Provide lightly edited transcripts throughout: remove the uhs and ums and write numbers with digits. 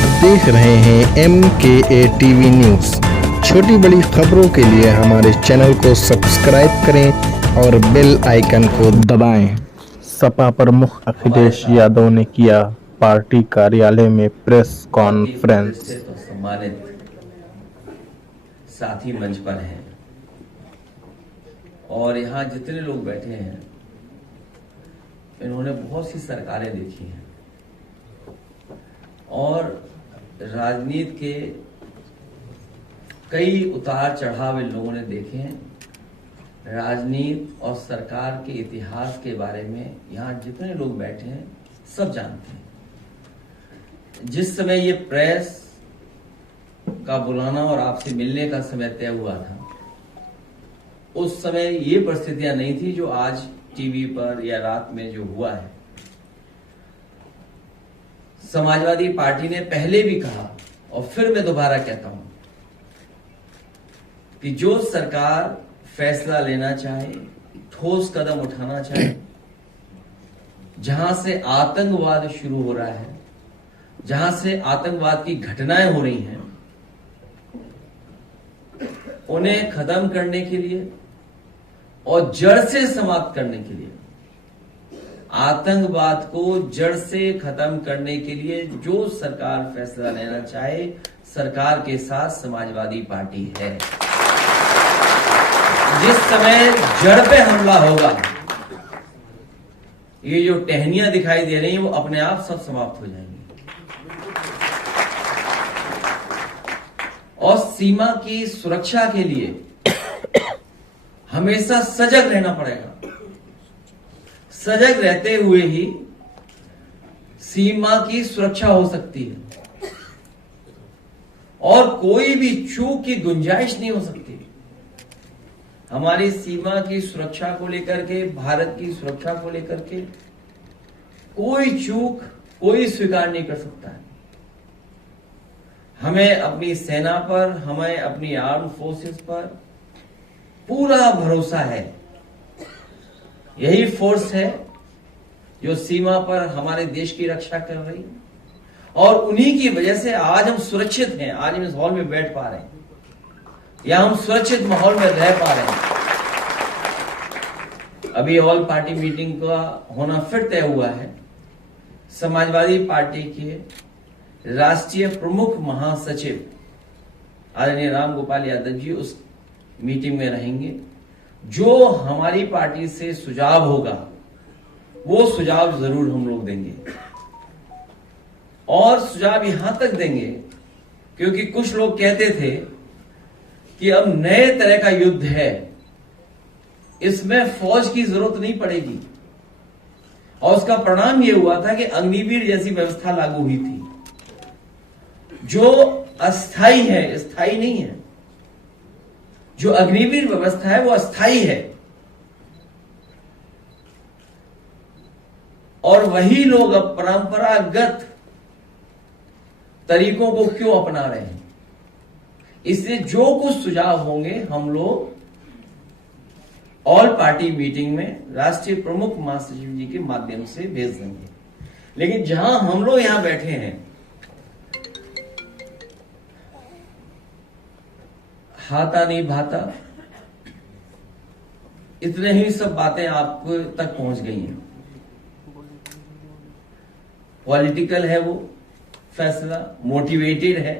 आप देख रहे हैं MKA टीवी न्यूज़। छोटी बड़ी खबरों के लिए हमारे चैनल को सब्सक्राइब करें और बेल आइकन को दबाएं। सपा प्रमुख अखिलेश यादव ने किया पार्टी कार्यालय में प्रेस कॉन्फ्रेंस। तो सम्मानित साथी मंच पर हैं और यहाँ जितने लोग बैठे हैं इन्होंने बहुत सी सरकारें देखी हैं और राजनीति के कई उतार चढ़ाव इन लोगों ने देखे हैं। राजनीति और सरकार के इतिहास के बारे में यहाँ जितने लोग बैठे हैं सब जानते हैं। जिस समय ये प्रेस का बुलाना और आपसे मिलने का समय तय हुआ था, उस समय ये परिस्थितियां नहीं थी जो आज टीवी पर या रात में जो हुआ है। समाजवादी पार्टी ने पहले भी कहा और फिर मैं दोबारा कहता हूं कि जो सरकार फैसला लेना चाहे, ठोस कदम उठाना चाहे, जहां से आतंकवाद शुरू हो रहा है, जहां से आतंकवाद की घटनाएं हो रही हैं, उन्हें खत्म करने के लिए और जड़ से समाप्त करने के लिए, आतंकवाद को जड़ से खत्म करने के लिए जो सरकार फैसला लेना चाहे, सरकार के साथ समाजवादी पार्टी है। जिस समय जड़ पे हमला होगा, ये जो टहनियां दिखाई दे रही हैं वो अपने आप सब समाप्त हो जाएंगी। और सीमा की सुरक्षा के लिए हमेशा सजग रहना पड़ेगा। सजग रहते हुए ही सीमा की सुरक्षा हो सकती है और कोई भी चूक की गुंजाइश नहीं हो सकती। हमारी सीमा की सुरक्षा को लेकर के, भारत की सुरक्षा को लेकर के कोई चूक कोई स्वीकार नहीं कर सकता है। हमें अपनी सेना पर, हमें अपनी आर्म फोर्सेस पर पूरा भरोसा है। यही फोर्स है जो सीमा पर हमारे देश की रक्षा कर रही है और उन्हीं की वजह से आज हम सुरक्षित हैं। आज हम इस हॉल में बैठ पा रहे हैं या हम सुरक्षित माहौल में रह पा रहे हैं। अभी ऑल पार्टी मीटिंग का होना फिर तय हुआ है। समाजवादी पार्टी के राष्ट्रीय प्रमुख महासचिव आदरणीय राम गोपाल यादव जी उस मीटिंग में रहेंगे। जो हमारी पार्टी से सुझाव होगा वो सुझाव जरूर हम लोग देंगे और सुझाव यहां तक देंगे क्योंकि कुछ लोग कहते थे कि अब नए तरह का युद्ध है, इसमें फौज की जरूरत नहीं पड़ेगी। और उसका परिणाम यह हुआ था कि अग्निवीर जैसी व्यवस्था लागू हुई थी जो अस्थाई है, स्थायी नहीं है। जो अग्निवीर व्यवस्था है वो अस्थाई है और वही लोग अब परंपरागत तरीकों को क्यों अपना रहे हैं। इसलिए जो कुछ सुझाव होंगे हम लोग ऑल पार्टी मीटिंग में राष्ट्रीय प्रमुख महासचिव जी के माध्यम से भेज देंगे। लेकिन जहां हम लोग यहां बैठे हैं, हाथा नहीं भाता, इतने ही सब बातें आप तक पहुंच गई हैं। पॉलिटिकल है वो फैसला, मोटिवेटेड है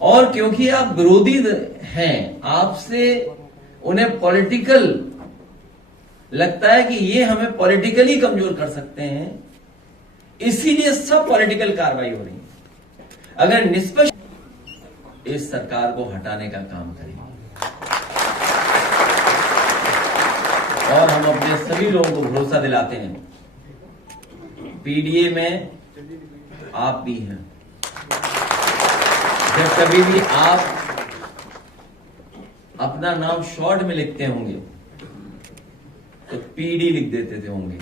और क्योंकि आप विरोधी हैं, आपसे उन्हें पॉलिटिकल लगता है कि ये हमें पॉलिटिकली कमजोर कर सकते हैं, इसीलिए सब पॉलिटिकल कार्रवाई हो रही है। अगर निष्पक्ष इस सरकार को हटाने का काम करेंगे और हम अपने सभी लोगों को भरोसा दिलाते हैं, पीडीए में आप भी हैं। जब कभी भी आप अपना नाम शॉर्ट में लिखते होंगे तो पीडी लिख देते होंगे।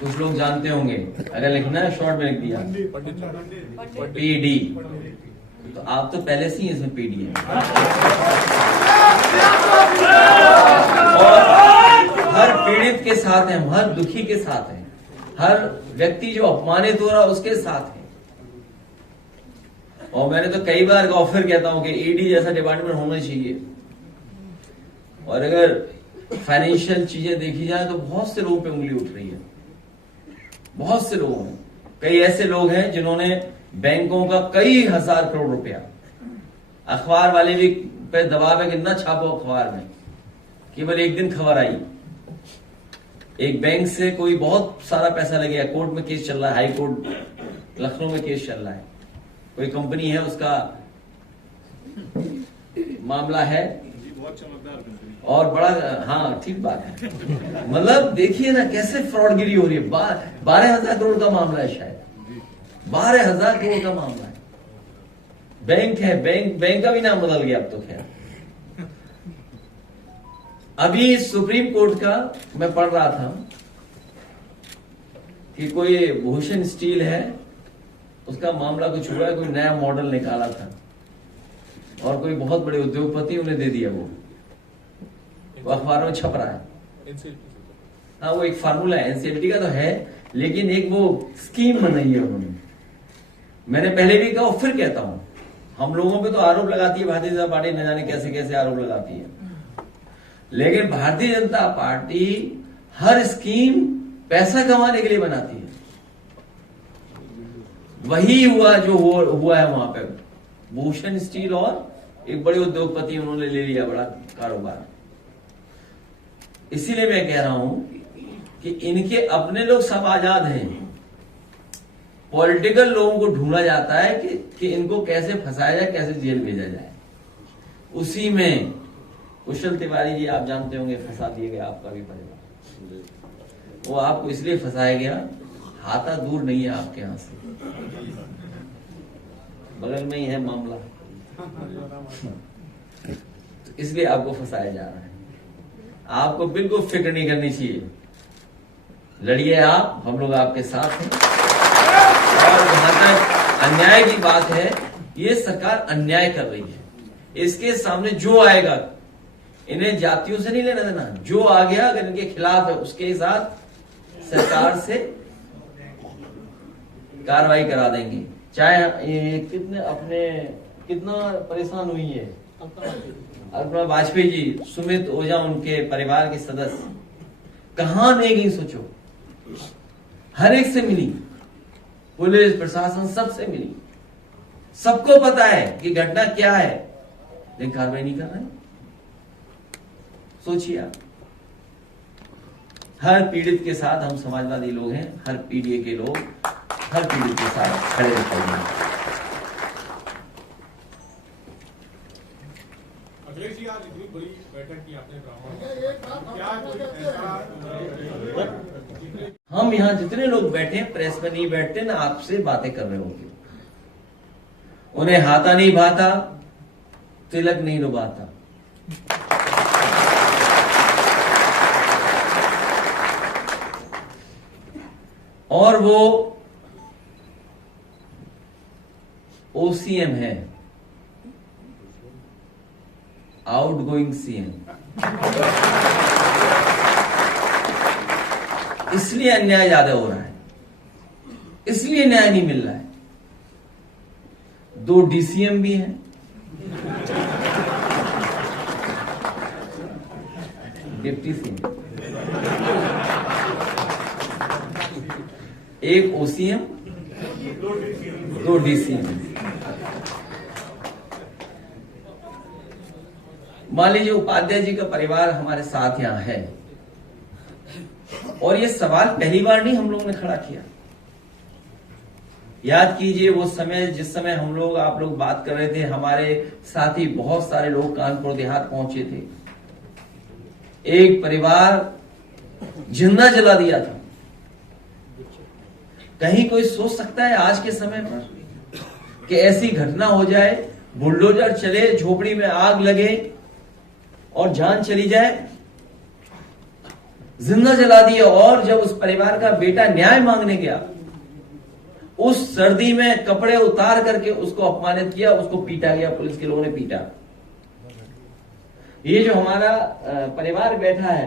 कुछ लोग जानते होंगे अगर लिखना है शॉर्ट में लिख दिया पीडी, तो आप तो पहले से ही इसमें पीडी है। और हर पीड़ित के साथ हैं, हर दुखी के साथ हैं। हर व्यक्ति जो अपमानित हो रहा है उसके साथ है। और मैंने तो कई बार ऑफर कहता हूं कि ईडी जैसा डिपार्टमेंट होना चाहिए। और अगर फाइनेंशियल चीजें देखी जाए तो बहुत से लोगों पे उंगली उठ रही है, बहुत से लोगों में। कई ऐसे लोग हैं जिन्होंने बैंकों का कई हजार करोड़ रुपया, अखबार वाले भी पे दबाव है कि न छापो अखबार में। केवल एक दिन खबर आई, एक बैंक से कोई बहुत सारा पैसा लग गया, कोर्ट में केस चल रहा है, हाई कोर्ट लखनऊ में केस चल रहा है। कोई कंपनी है, उसका मामला है, बहुत चमकदार कंपनी और बड़ा, हाँ ठीक बात है। मतलब देखिए ना कैसे फ्रॉडगिरी हो रही है। 12,000 करोड़ का मामला है, शायद 12,000 करोड़ का मामला है। बैंक है, बैंक का भी नाम बदल गया अब तो। खैर, अभी सुप्रीम कोर्ट का मैं पढ़ रहा था कि कोई भूषण स्टील है, उसका मामला कुछ हुआ है, कोई नया मॉडल निकाला था और कोई बहुत बड़े उद्योगपति उन्हें दे दिया। वो अखबारों में छप रहा है। हाँ, वो एक फार्मूला है, एनसीएलटी का तो है, लेकिन एक वो स्कीम बनाई है उन्होंने। मैंने पहले भी कहा और फिर कहता हूं, हम लोगों पे तो आरोप लगाती है भारतीय जनता पार्टी, न जाने कैसे कैसे आरोप लगाती है, लेकिन भारतीय जनता पार्टी हर स्कीम पैसा कमाने के लिए बनाती है। वही हुआ जो हुआ है वहां पे। भूषण स्टील और एक बड़े उद्योगपति उन्होंने ले लिया बड़ा कारोबार। इसीलिए मैं कह रहा हूं कि इनके अपने लोग सब आजाद हैं, पॉलिटिकल लोगों को ढूंढा जाता है कि इनको कैसे फंसाया जाए, कैसे जेल भेजा जाए। उसी में कुशल तिवारी जी आप जानते होंगे, फंसा दिए गए आपका भी परिवार। वो आपको इसलिए फंसाया गया, हाथा दूर नहीं है आपके यहां से, बगल में ही है मामला, इसलिए आपको फंसाया जा रहा है। आपको बिल्कुल फिक्र नहीं करनी चाहिए, लड़िए आप, हम लोग आपके साथ हैं। और जहां तक अन्याय की बात है, ये सरकार अन्याय कर रही है। इसके सामने जो आएगा, इन्हें जातियों से नहीं लेना देना, जो आ गया अगर इनके खिलाफ है उसके साथ सरकार से कार्रवाई करा देंगे। चाहे कितना परेशान हुई है अपना वाजपेयी जी, सुमित ओझा उनके परिवार के सदस्य, कहां नहीं गई सोचो, हर एक से मिली, पुलिस प्रशासन सबसे मिली, सबको पता है कि घटना क्या है, लेकिन कार्रवाई नहीं कर रहे। सोचिए आप, हर पीड़ित के साथ हम समाजवादी लोग हैं, हर पीड़ित के लोग हर पीड़ित के साथ खड़े रहेंगे। अखिलेश जी, आज इतनी बड़ी बैठक की आपने हम यहाँ जितने लोग बैठे, प्रेस में नहीं बैठते ना, आपसे बातें कर रहे होंगे। उन्हें हाथा नहीं भाता, तिलक नहीं लुभाता। और वो ओसीएम है, आउटगोइंग सीएम। इसलिए अन्याय ज्यादा हो रहा है, इसलिए न्याय नहीं मिल रहा है। 2 डीसीएम भी हैं, डिप्टी सीएम, एक ओसीएम, 2 डीसीएम। मान लीजिए उपाध्याय जी का परिवार हमारे साथ यहां है, और ये सवाल पहली बार नहीं हम लोगों ने खड़ा किया। याद कीजिए वो समय, जिस समय हम लोग, आप लोग बात कर रहे थे, हमारे साथी बहुत सारे लोग कानपुर देहात पहुंचे थे। एक परिवार जिंदा जला दिया था। कहीं कोई सोच सकता है आज के समय पर कि ऐसी घटना हो जाए, बुलडोजर चले, झोपड़ी में आग लगे और जान चली जाए? जिंदा जला दिया। और जब उस परिवार का बेटा न्याय मांगने गया, उस सर्दी में कपड़े उतार करके उसको अपमानित किया, उसको पीटा गया, पुलिस के लोगों ने पीटा। ये जो हमारा परिवार बैठा है,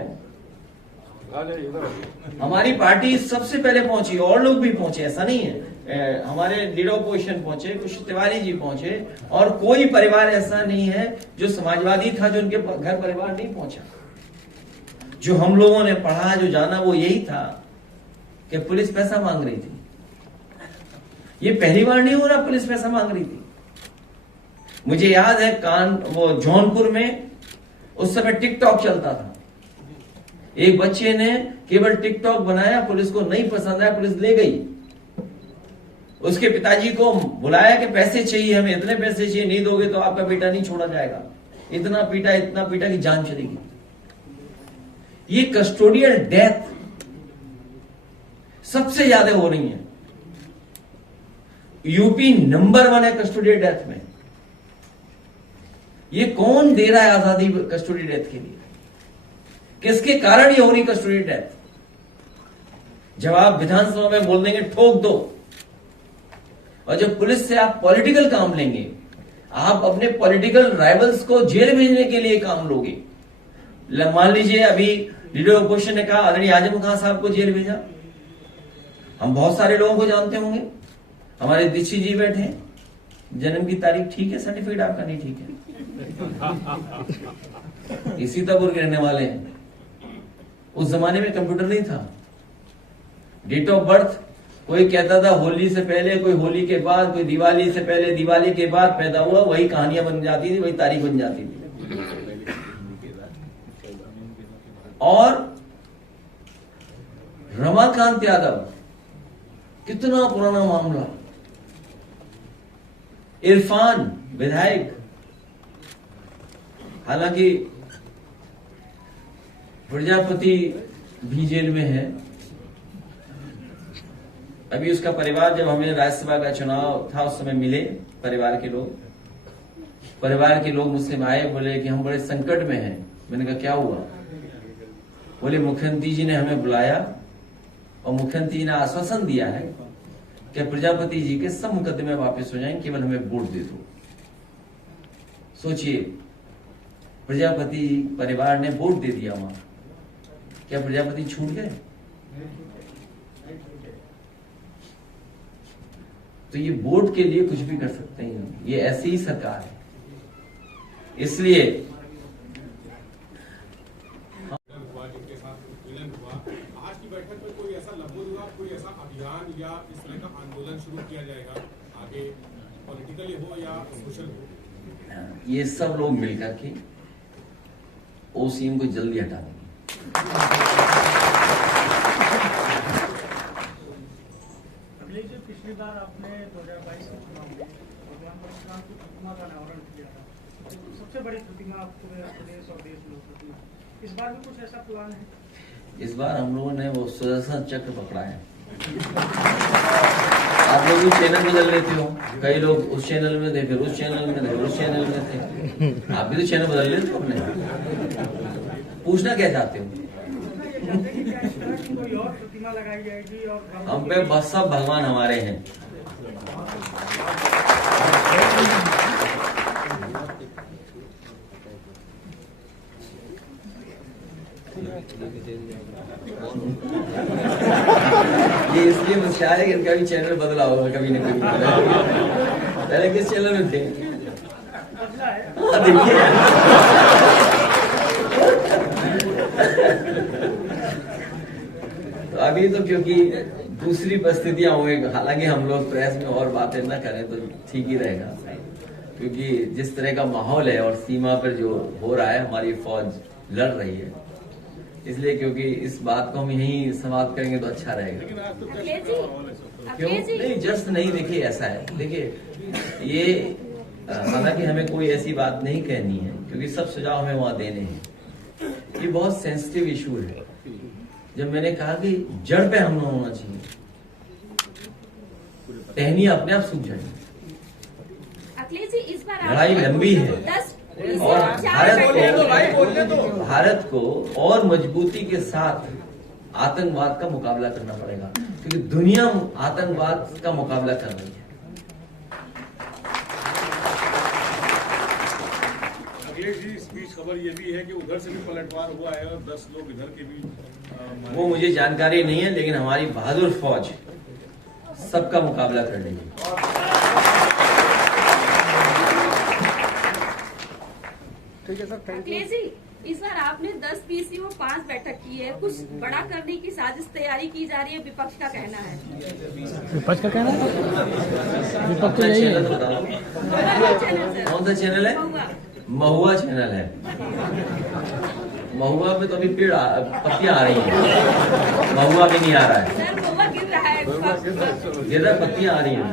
हमारी पार्टी सबसे पहले पहुंची, और लोग भी पहुंचे, ऐसा नहीं है। हमारे लीडर ऑपोजिशन पहुंचे, कुछ तिवारी जी पहुंचे, और कोई परिवार ऐसा नहीं है जो समाजवादी था जो उनके घर परिवार नहीं पहुंचा। जो हम लोगों ने पढ़ा, जो जाना, वो यही था कि पुलिस पैसा मांग रही थी। ये पहली बार नहीं हो रहा पुलिस पैसा मांग रही थी। मुझे याद है वो जौनपुर में उस समय टिकटॉक चलता था। एक बच्चे ने केवल टिकटॉक बनाया, पुलिस को नहीं पसंद आया, पुलिस ले गई। उसके पिताजी को बुलाया कि पैसे चाहिए, हमें इतने पैसे चाहिए, नहीं दोगे तो आपका बेटा नहीं छोड़ा जाएगा। इतना पीटा कि जान चलेगी। ये कस्टोडियल डेथ सबसे ज्यादा हो रही है। यूपी नंबर 1 है कस्टोडियल डेथ में। ये कौन दे रहा है आजादी कस्टोडियल डेथ के लिए? किसके कारण ये हो रही कस्टोडियल डेथ? जब आप विधानसभा में बोल देंगे ठोक दो, और जब पुलिस से आप पॉलिटिकल काम लेंगे, आप अपने पॉलिटिकल राइवल्स को जेल भेजने के लिए काम लोगे। मान लीजिए अभी लीडर ऑपोजिशन ने कहा आदरणीय आजम खान साहब को जेल भेजा। हम बहुत सारे लोगों को जानते होंगे। हमारे दीक्षित जी बैठे हैं, जन्म की तारीख ठीक है, सर्टिफिकेट आपका नहीं ठीक है। ये सीतापुर के रहने वाले हैं। उस जमाने में कंप्यूटर नहीं था। डेट ऑफ बर्थ कोई कहता था होली से पहले, कोई होली के बाद, कोई दिवाली से पहले, दिवाली के बाद पैदा हुआ, वही कहानियां बन जाती थी, वही तारीख बन जाती थी। और रमाकांत यादव, कितना पुराना मामला। इरफान विधायक, हालांकि प्रजापति भी जेल में है। अभी उसका परिवार, जब हमें राज्यसभा का चुनाव था उस समय मिले परिवार के लोग मुझसे आए, बोले कि हम बड़े संकट में हैं। मैंने कहा क्या हुआ? बोले मुख्यमंत्री जी ने हमें बुलाया और मुख्यमंत्री जी ने आश्वासन दिया है कि प्रजापति जी के सब मुकदमे वापस हो जाएंगे, केवल हमें वोट दे दो। सोचिए, प्रजापति परिवार ने वोट दे दिया वहां, क्या प्रजापति छूट गए? तो ये वोट के लिए कुछ भी कर सकते हैं। ये ऐसी ही सरकार है। इसलिए जिनके साथ विलन हुआ, आज की बैठक में कोई ऐसा लम्बोद हुआ, कोई ऐसा अभियान या इस तरह का आंदोलन शुरू किया जाएगा आगे, पॉलिटिकली हो या सोशल हो? ये सब लोग मिलकर के ओसीएम को जल्दी हटा देंगे। पिछली बार आपने 2022 के चुनाव में भगवान परशुराम की प्रतिमा का अनावरण किया था, सबसे बड़ी प्रतिमा पूरे प्रदेश और देश में प्रतिमा। इस बार भी कुछ ऐसा प्लान है? इस बार हम लोगों ने वो सुदर्शन चक्र पकड़ा है। आप लोग भी चैनल बदल लेते हो, कई लोग उस चैनल में थे, फिर उस चैनल में थे, उस चैनल में थे। आप भी तो चैनल बदल लेते हो अपने। पूछना क्या चाहते हो? कोई और प्रतिमा लगाई जाएगी? और हम पे बस सब भगवान हमारे हैं। ये इसलिए मुझे आ रहा है कि इनका भी चैनल बदला होगा कभी ना कभी। पहले किस चैनल में थे? देखिए, तो अभी तो क्योंकि दूसरी परिस्थितियां हुई, हालांकि हम लोग प्रेस में और बातें ना करें तो ठीक ही रहेगा, क्योंकि जिस तरह का माहौल है और सीमा पर जो हो रहा है, हमारी फौज लड़ रही है, इसलिए क्योंकि इस बात को हम यहीं समाप्त करेंगे तो अच्छा रहेगा। क्यों नहीं? जस्ट नहीं, देखिए ऐसा है, देखिए ये हालांकि हमें कोई ऐसी बात नहीं कहनी है, क्योंकि सब सुझाव हमें वहां देने हैं। ये बहुत सेंसिटिव इशू है। जब मैंने कहा कि जड़ पे हमला होना चाहिए, टहनियां अपने आप सूख जाएगी। लड़ाई लंबी है और भारत को और मजबूती के साथ आतंकवाद का मुकाबला करना पड़ेगा, क्योंकि दुनिया आतंकवाद का मुकाबला कर रही है। अखिलेश जी इस बीच खबर ये भी है कि उधर से भी पलटवार हुआ है और 10 लोग इधर के भी वो मुझे जानकारी नहीं है, लेकिन हमारी बहादुर फौज सबका मुकाबला कर रही है। ठीक है सर, अखिलेश जी, इस बार आपने 10 पीसी और 5 बैठक की है, कुछ बड़ा करने की साजिश तैयारी की जा रही है, विपक्ष का कहना है। विपक्ष का कहना है, विपक्ष तो यही है। चैनल बताओ, चैनल सर, कौन सा चैनल है? महुआ। महुआ चैनल है। महुआ पे तो अभी पत्तियां आ रही हैं, महुआ भी नहीं आ रहा है। सर महुआ गिर रहा है, गिर रहा, पत्तियां आ रही हैं,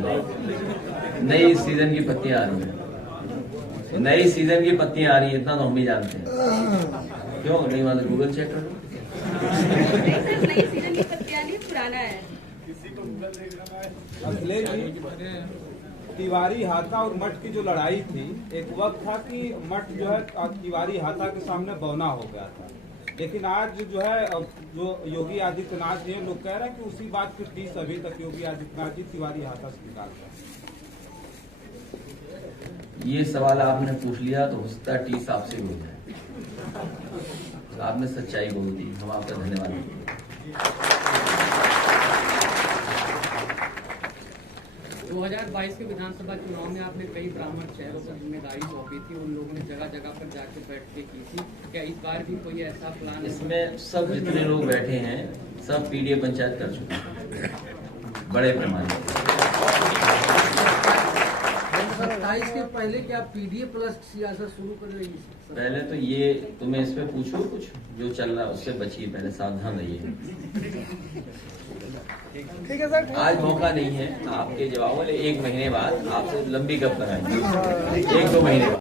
नई सीजन की पत्तियां आ रही हैं, नई सीजन की पत्तियां आ रही हैं, इतना तो हम भी जानते हैं। क्यों नहीं मालूम? गूगल चेक कर लो। नहीं सर, नई सीजन की पत्तियां नहीं, पुराना है। अखिलेश जी, तिवारी हाथा और मठ की जो लड़ाई थी, एक वक्त था कि मठ जो है तिवारी हाथा के सामने बौना हो गया था, लेकिन आज जो है जो योगी आदित्यनाथ जी हैं, लोग कह रहे हैं कि उसी बात की टीस अभी तक योगी आदित्यनाथ जी तिवारी हाथा से निकाल रहे हैं। ये सवाल आपने पूछ लिया तो हो सकता है टीस आपसे हो जाए। आपने सच्चाई बोल दी, हम आपका धन्यवाद देंगे। 2022 के विधानसभा चुनाव में आपने कई ब्राह्मण शहरों को जिम्मेदारी सौंपी थी, उन लोगों ने जगह जगह पर जाके बैठकें की थी, क्या इस बार भी कोई ऐसा प्लान है? इसमें सब जितने लोग बैठे हैं सब पीडीए पंचायत कर चुके हैं बड़े पैमाने पर। 27 के पहले क्या पीडीए प्लस सियासत शुरू कर रही है? पहले तो ये तुम्हें इस पे पूछो, कुछ जो चल रहा है उससे बचिए, पहले सावधान रहिए। ठीक है सर। आज मौका नहीं है आपके जवाब वाले, 1 महीने बाद आपसे लंबी गप कराएंगे, 1-2 महीने बाद।